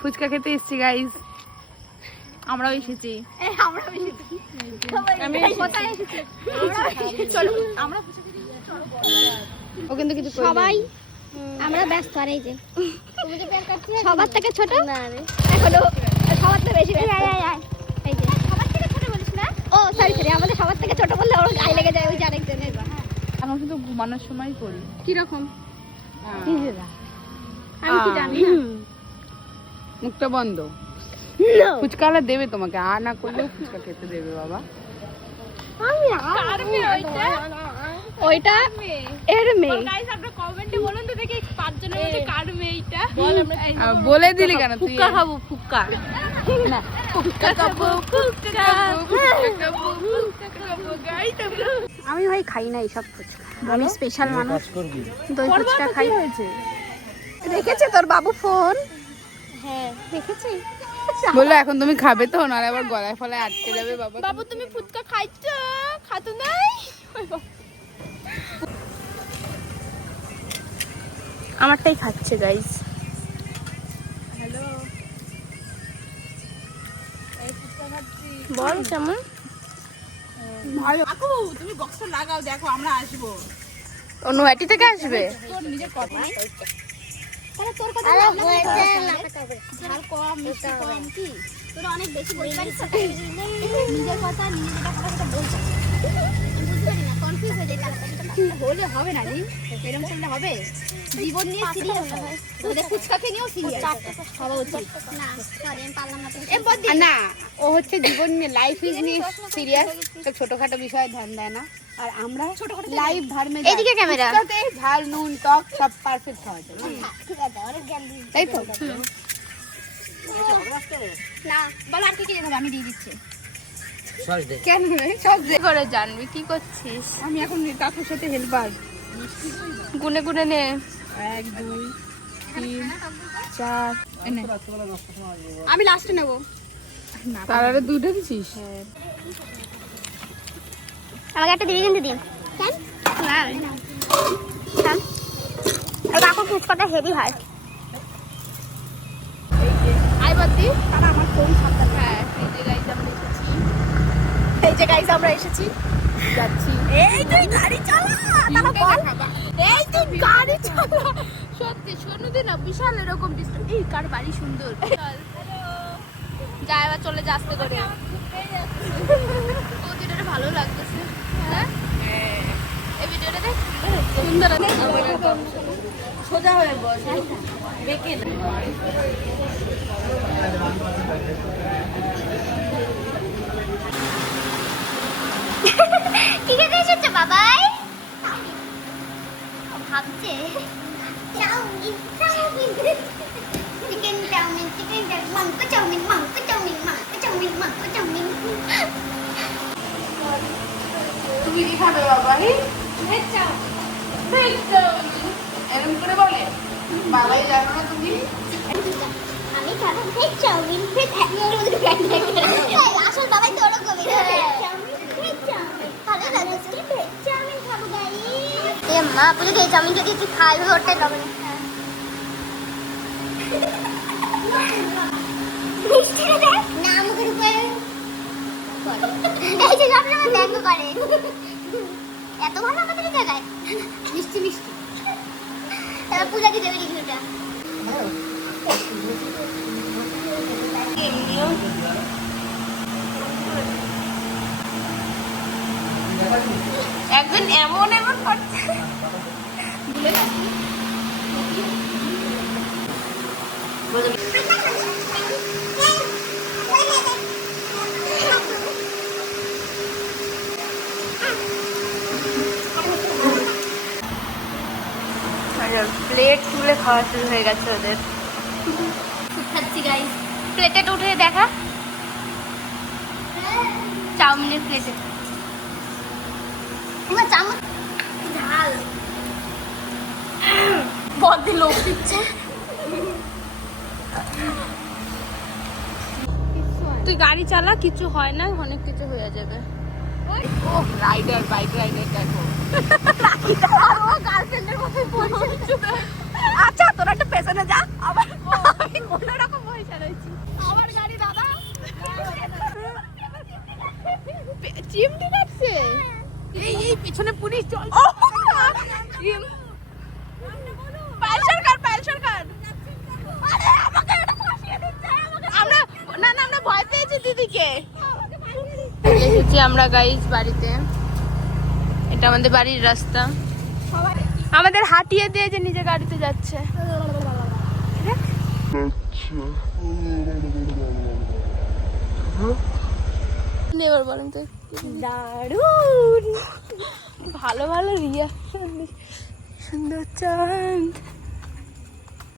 ফুচকা খেতে এসেছি গাইস, আমরাও এসেছি। ও কিন্তু কিছু সবাই আমরা ব্যস্ত। আর এই যে সবার থেকে ছোট এখনো সবার থেকে বেশি ব্যস্ত। এই যে সবার থেকে ছোট বলিস না? ও সরি সরি, আমাদের সবার থেকে ছোট বললে ওর গায়ে লেগে যায় ওই যে আরেকজনের। আমরা শুধু ঘুমানোর সময় করি। কি রকম? আমি কি জানি না। মুখটা বন্ধ। ফুচকা আলা দেবে তোমাকে, আর না করলেও ফুচকা খেতে দেবে বাবা। ওইটা এর মেয়ে। বলে দিলি কেন তুই? ফুচকা খাবো, ফুচকা না, ফুচকা খাবো, ফুচকা খাবো, ফুচকা খাবো, ফুচকা খাবো গাইস আমরা। আমি ভাই খাই না এইসব ফুচকা, আমি স্পেশাল মানুষ, দই ফুচকা খাই। রেখেছে তোর বাবু ফোন? হ্যাঁ রেখেছি। বললো এখন তুমি খাবে তো, নাহলে আবার গলায় ফলায় আটকে যাবে বাবা। বাবু তুমি ফুচকা খাইছো? খাতো নাই? আমারটাই খাচ্ছে গাইস। হ্যালো, বল কেমন? ভালো। কাকু তুমি বক্সটা লাগাও, দেখো আমরা আসবো। ও নয়াটি থেকে আসবে? তোর নিজের কথা। তাহলে তোর কথা হয়েছে, ঝাল কম মিষ্টি কম কি তোর অনেক বেশি বই পারিস তো? নিজের কথা নিজে যেটা কথা সেটা বলতে বুঝতে পারি না, কনফিউজ হয়ে যাই। কি হলে হবে না জি, এরকম করলে হবে? জীবন নিয়ে সিরিয়াস হয়, ওদের ফুচকাকে নিয়েও সিরিয়াস হওয়া উচিত না। সরি আমি পারলাম না। না, ও হচ্ছে জীবন নিয়ে, লাইফ ইজ নিয়ে সিরিয়াস, সব ছোটখাটো বিষয়ে ধ্যান দেয় না। আর আমরা লাইভ ধর্মে এইদিকে ক্যামেরা। ঝাল নুন টক সব পারফেক্ট হয়। ঠিক আছে, অনেক জ্ঞান দিই তাই তো? না। বল আর কি কি দেবো, আমি দিয়ে দিচ্ছি। কেন সব কি করে জানবি কি করছিস? আমি এখন কাকুর সাথে হেল্পার। গুনে গুনে নে। 1 2 3 4 এনে। আমি লাস্টে নেবো। তার আরে দুটো দিছিস? আমাকে একটা দিয়ে কিন্তু দিন। কেন? না কেন? আর কাকুর ফুচকাটা হেভি হয়। আইবাতি তারা আমার ফোন সাবধান। হ্যাঁ, এই যে গাইস আমরা এসেছি। এই যে গাইস আমরা এসেছি, যাচ্ছি। এই তুই গাড়ি চালা, তারা বল। এই তুই গাড়ি চালা। সত্যি সোনুদি না বিশাল এরকম ডিস্টার্ব। এই কার বাড়ি সুন্দর। চল যা, এবার চলে যা আস্তে করে। ও ভিডিওটা ভালো লাগতেছে। হ্যাঁ এই ভিডিওটা দেখ সুন্দর আছে। সোজা হয়ে বস, বেঁকে না। কি খেতে এসেছো বাবাই? ভাবছে chow mein chow mein, chicken chow mein, chicken chow mein, মাংস চাউমিন, মাংস চাউমিন, মাংস চাউমিন, মাংস চাউমিন। তুমি কি খাবে বাবা? Veg chow mein. এরকম করে বলে বাবাই, জানো না তুমি? আমি খাবো ভেজ চাউমিন। ভেজ আসল বাবাই তো ওরকম ভেজ চাউমিন, ভেজ চাউমিন ভালো লাগছে। ভেজ চাউমিন খাবো গাইস। এ মা পুরো ভেজ চাউমিন যদি তুই খাইবি ওটাই হবে না। মিষ্টি রে না মুখের উপরে এই যে আপনি আমার ব্যঙ্গ করে এত ভালো আমাদের এই জায়গায় মিষ্টি মিষ্টি। পূজা কি দেবে রিভিউটা? একদিন এমন এমন করছে। প্লেট তুলে খাওয়া শুরু হয়ে গেছে ওদের। খাচ্ছি গাইস। প্লেটে উঠে দেখা চাউমিনের প্লেটে। তোমার চামচ ঝাল বদ্দি লোক দিচ্ছে। তুই গাড়ি চালা, কিছু হয় না, অনেক কিছু হয়ে যাবে। ও রাইডার, বাইক রাইডার দেখো। ও গার্লফ্রেন্ডের মতোই বলছে। আচ্ছা তোরা একটা পেছনে যা। পায়েল সরকার আমরা ভয় পেয়েছি দিদিকে। চলে এসেছি আমরা গাইস বাড়িতে, এটা আমাদের বাড়ির রাস্তা, আমাদের হাঁটিয়ে দিয়ে যে নিজে গাড়িতে যাচ্ছে। এবার বলেন তো, দারুণ ভালো রিয়া, সুন্দর চাঁদ।